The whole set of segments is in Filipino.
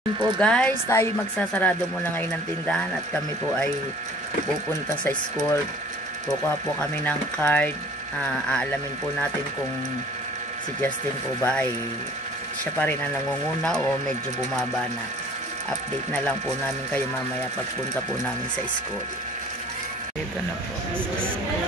Po guys, tayo magsasarado muna ngayon ng tindahan at kami po ay pupunta sa school. Kukuha po kami ng card. Aalamin po natin kung si Justin po ba ay siya pa rin ang nangunguna o medyo bumaba na. Update na lang po namin kayo mamaya pagpunta po namin sa school. Dito na po sa school.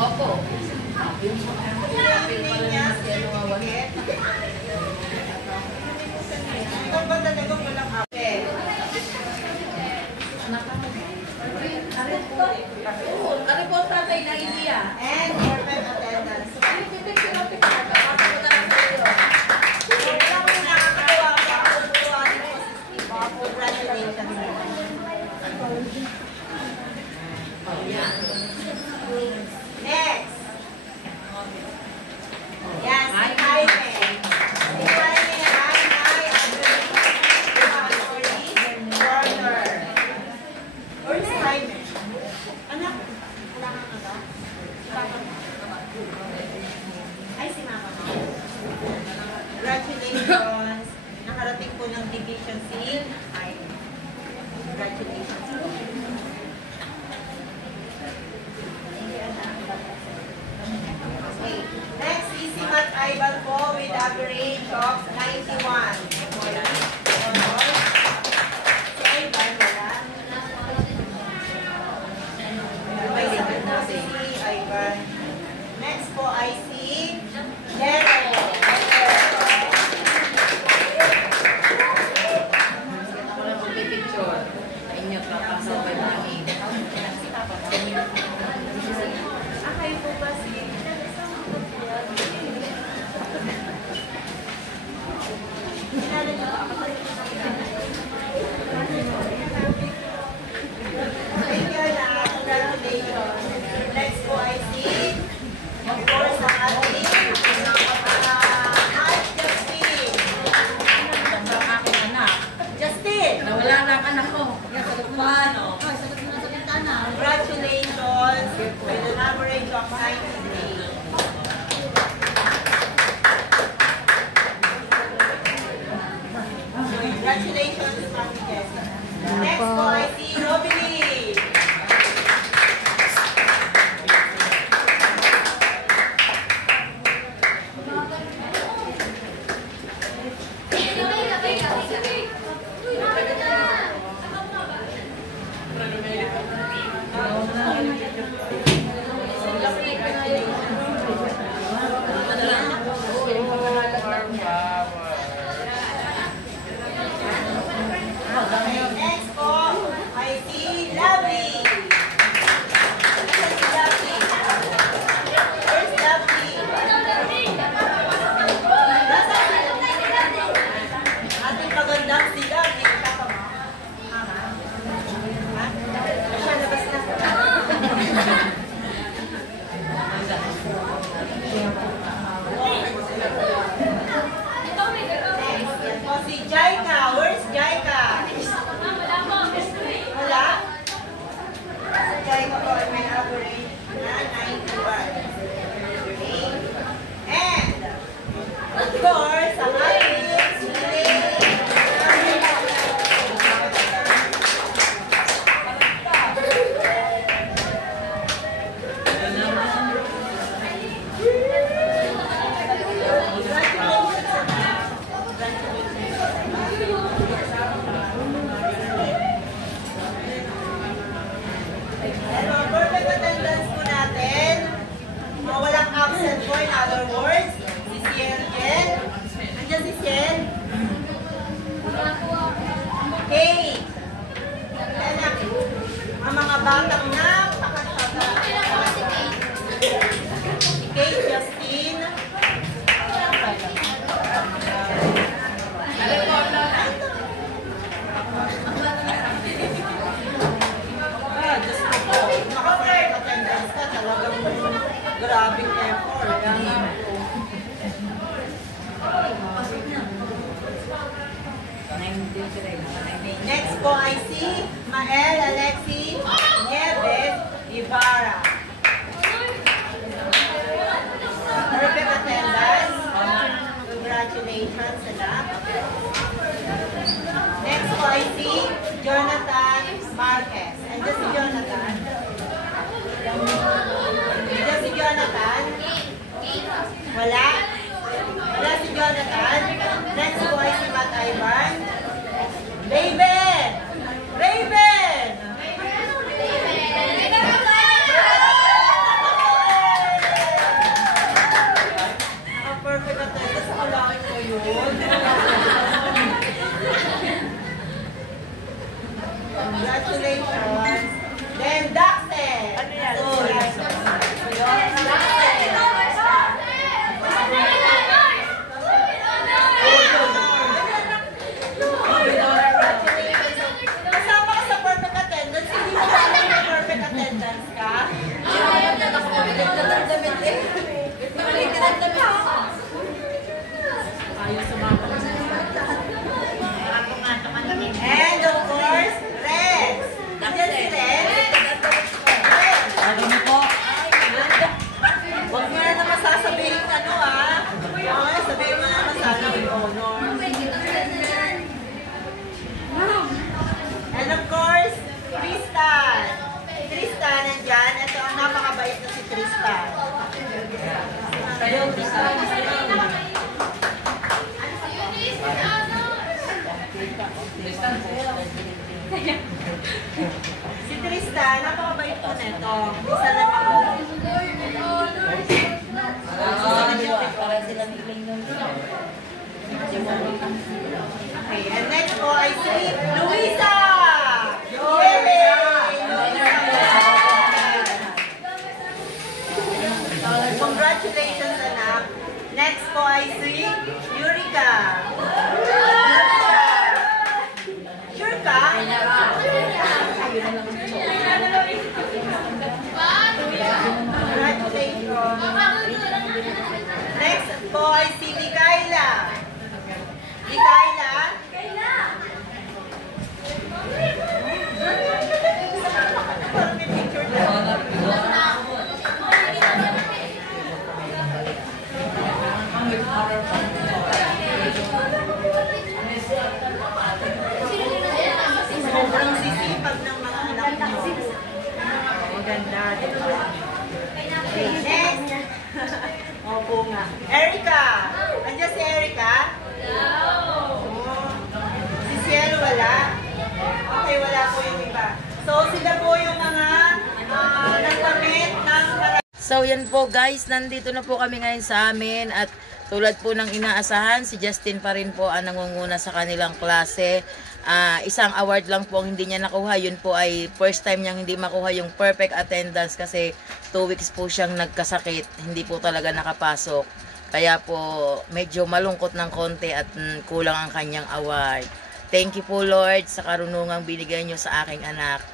Opo. Kami po tatay na India. And perfect attendance. Next. Yes, si Jaime. Si Jaime, Warner. Where's Jaime? Anak? Ay, si mama mo. Congratulations. Nakarating po ng Division C. Ay, congratulations po. Okay. Next, easy math Ival po with average of 91. Si Ival, wala. May sagot na si Ivan. Next po ay si Jero. Ako lang magpipicture. Inyo, papasok kayo ng Akay po ba si congratulations. Next po ay si, of course, ang ating Justin. ang aking anak. Justin! Nawala na ang anak ko. Paano? Congratulations with an average of 93. Congratulations, Mami Jessie. Next po ay si Robilee. Next po ay si Lovely. Nasaan si Lovely? Where's Lovely? Nasaan si ating pagandang si Lovely? Ha? Siya labas na. Next, yan po si Jaika. Where's Jaika? Wala? Si Jaika po ay may average na 91. Okay. And, of course, ang ating perfect attendance po natin. Mga walang absent po, in other words. Si Ciel Jen. Andiyan si Ciel. Okay. Anak, ang mga batang napakasada. Si Kate, Justin. po ay si Mael Alexi Nieves Ibarra. Perfect attendance. Congratulations, anak. Next po ay si Jonathan Marquez. Andiyan si Jonathan. Andiyan si Jonathan. Wala. Wala si Jonathan. Next po ay si Matt Ivan. Raven! Raven! Ang perfect attendance. Kulangin ko yun. Congratulations. Then, Daxter. Ano yan? Kasama ka sa perfect attendance. Hindi mo ba may perfect attendance ka? And of course, Rex. Nandiyan si Rex. Rex. Huwag mo na naman sasabihin ano sabihin mo na naman sasabihin honor. And of course, Tristan. Tristan nandyan. Ito ang napakabait na si Tristan. Si Tristan, napakabait po nito. Isa lang ako. Okay, and next po ay si Luisa! Congratulations, anak. Next po ay si Yurika. Sure ka? Congratulations. Next po ay si Mikaela. Mikaela? Parang may picture na. Sobrang sisipag ng mga anak nyo. Maganda, diba? Okay, next. Opo nga. Erica! Andiyan si Erica? Si Cielo wala? Okay, wala po yung iba. So, sila po yung mga nagpamit ng So yan po guys, nandito na po kami ngayon sa amin at tulad po ng inaasahan, si Justin pa rin po ang nangunguna sa kanilang klase. Isang award lang po ang hindi niya nakuha, yun po ay first time niyang hindi makuha yung perfect attendance kasi 2 weeks po siyang nagkasakit, hindi po talaga nakapasok. Kaya po medyo malungkot ng konti at kulang ang kanyang award. Thank you po Lord sa karunungang binigay niyo sa aking anak.